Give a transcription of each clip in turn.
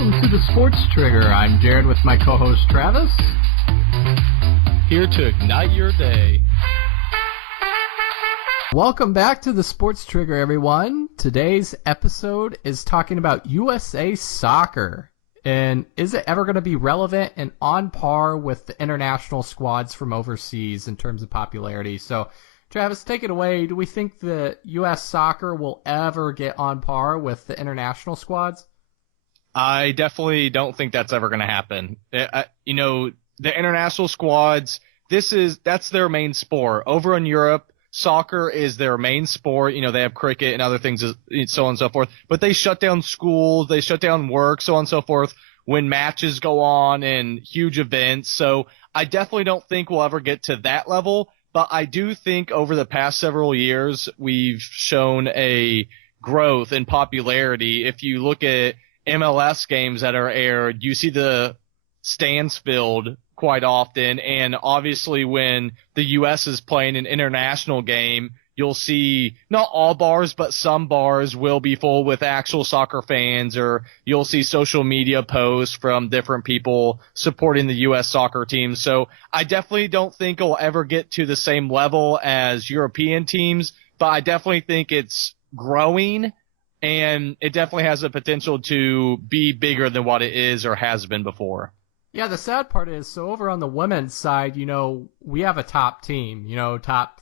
welcome to the Sports Trigger. I'm Jared with my co-host Travis. Here to ignite your day. Welcome back to the Sports Trigger, everyone. Today's episode is talking about USA Soccer. And is it ever going to be relevant and on par with the international squads from overseas in terms of popularity? So, Travis, take it away. Do we think that U.S. soccer will ever get on par with the international squads? I definitely don't think that's ever going to happen. The international squads, that's their main sport. Over in Europe, soccer is their main sport. They have cricket and other things, so on and so forth. But they shut down schools, they shut down work, so on and so forth, when matches go on and huge events. So I definitely don't think we'll ever get to that level. But I do think over the past several years, we've shown a growth in popularity. If you look at MLS games that are aired, you see the stands filled quite often. And obviously when the U.S. is playing an international game, you'll see not all bars, but some bars will be full with actual soccer fans, or you'll see social media posts from different people supporting the U.S. soccer team. So I definitely don't think it'll ever get to the same level as European teams, but I definitely think it's growing, and it definitely has the potential to be bigger than what it is or has been before. Yeah, the sad part is, so over on the women's side, we have a top team, top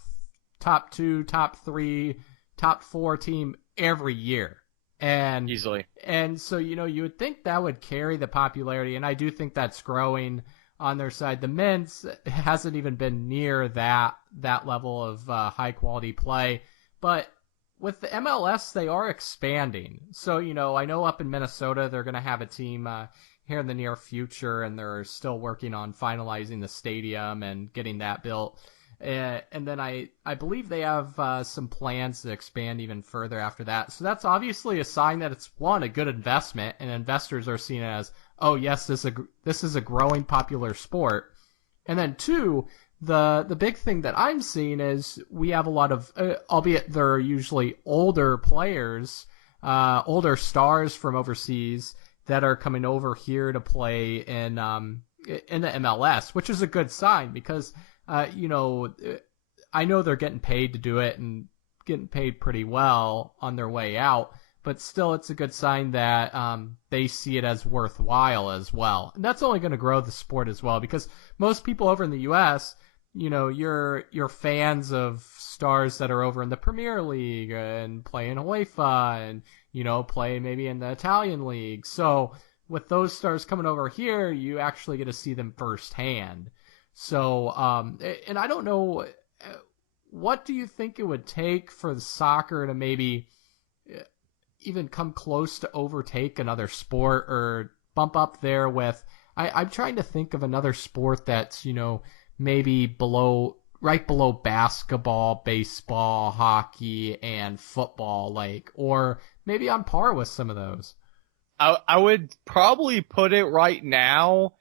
2, top 3, top 4 team every year. And easily. And so, you would think that would carry the popularity, and I do think that's growing on their side. The men's hasn't even been near that level of high quality play, but with the MLS, they are expanding. So, I know up in Minnesota, they're going to have a team here in the near future, and they're still working on finalizing the stadium and getting that built. And then I believe they have some plans to expand even further after that. So that's obviously a sign that it's, one, a good investment, and investors are seeing it as, oh, yes, this is a growing popular sport. And then, two, the big thing that I'm seeing is we have a lot of, albeit they're usually older players, older stars from overseas that are coming over here to play in the MLS, which is a good sign because, I know they're getting paid to do it and getting paid pretty well on their way out, but still it's a good sign that they see it as worthwhile as well. And that's only going to grow the sport as well, because most people over in the U.S., you're fans of stars that are over in the Premier League and play in UEFA and, play maybe in the Italian league. So with those stars coming over here, you actually get to see them firsthand. So, and I don't know, what do you think it would take for the soccer to maybe even come close to overtake another sport or bump up there with, I'm trying to think of another sport that's, maybe right below basketball, baseball, hockey, and football, or maybe on par with some of those. I would probably put it right now,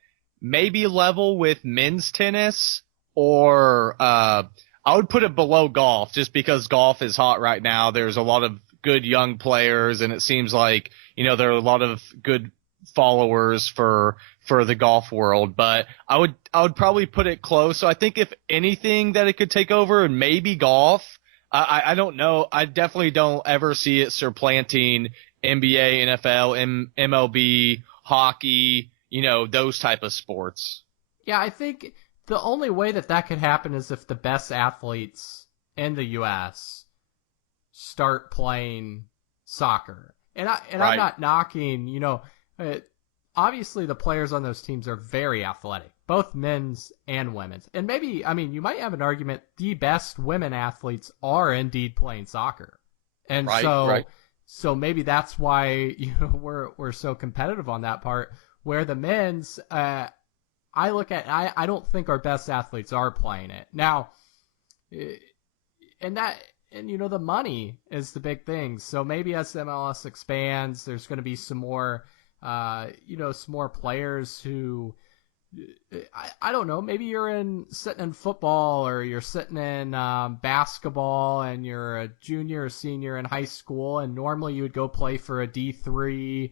maybe level with men's tennis, or I would put it below golf, just because golf is hot right now. There's a lot of good young players, and it seems like, there are a lot of good followers for the golf world. But I would probably put it close. So I think if anything that it could take over, maybe golf. I don't know. I definitely don't ever see it supplanting NBA, NFL, MLB, hockey, those type of sports. Yeah, I think the only way that could happen is if the best athletes in the U.S. start playing soccer. And Right. I'm not knocking, obviously the players on those teams are very athletic, both men's and women's. And maybe, you might have an argument the best women athletes are indeed playing soccer. And so maybe that's why we're so competitive on that part, where the men's, I don't think our best athletes are playing it. Now, and the money is the big thing. So maybe as the MLS expands, there's going to be some more, some more players who, I don't know, maybe you're sitting in football, or you're sitting in basketball, and you're a junior or senior in high school, and normally you would go play for a D3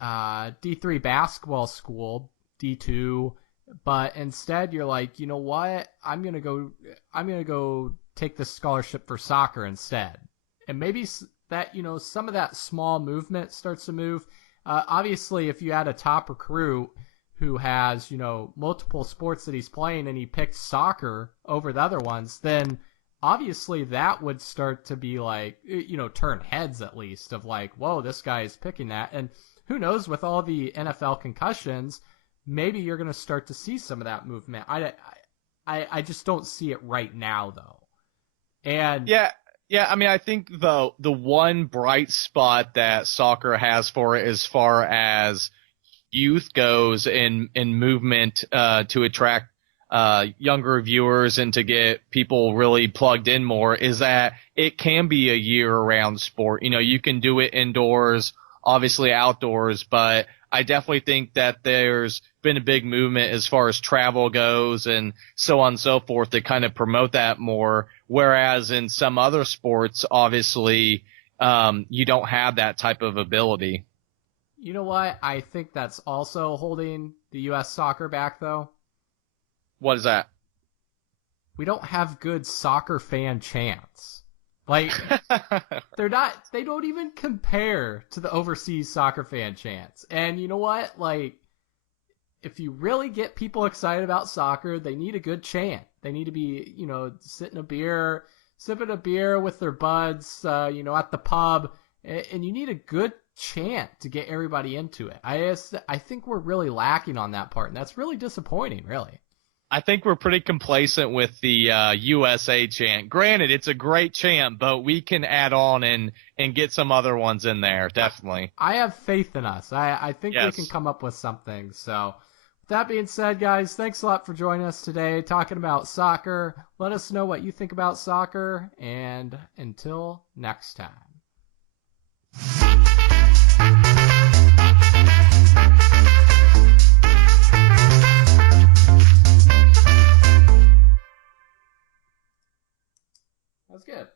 D3 basketball school, D2, but instead you're like, you know what? I'm gonna go take this scholarship for soccer instead, and maybe that, some of that small movement starts to move. Obviously, if you had a top recruit who has, multiple sports that he's playing and he picked soccer over the other ones, then obviously that would start to be like, turn heads at least of like, whoa, this guy is picking that. And who knows, with all the NFL concussions, maybe you're going to start to see some of that movement. I just don't see it right now, though. And yeah, I mean, I think the one bright spot that soccer has for it as far as youth goes in movement to attract younger viewers and to get people really plugged in more is that it can be a year-round sport. You can do it indoors, obviously outdoors, but I definitely think that there's been a big movement as far as travel goes and so on and so forth to kind of promote that more. Whereas in some other sports, obviously, you don't have that type of ability. You know what? I think that's also holding the U.S. soccer back, though. What is that? We don't have good soccer fan chants. Like, they don't even compare to the overseas soccer fan chants. And you know what? Like, if you really get people excited about soccer, they need a good chant. They need to be, sipping a beer with their buds, at the pub. And you need a good chant to get everybody into it. I think we're really lacking on that part, and that's really disappointing, really. I think we're pretty complacent with the USA chant. Granted, it's a great chant, but we can add on and get some other ones in there, definitely. I have faith in us. I think Yes. we can come up with something. So, with that being said, guys, thanks a lot for joining us today, talking about soccer. Let us know what you think about soccer, and until next time. That's good.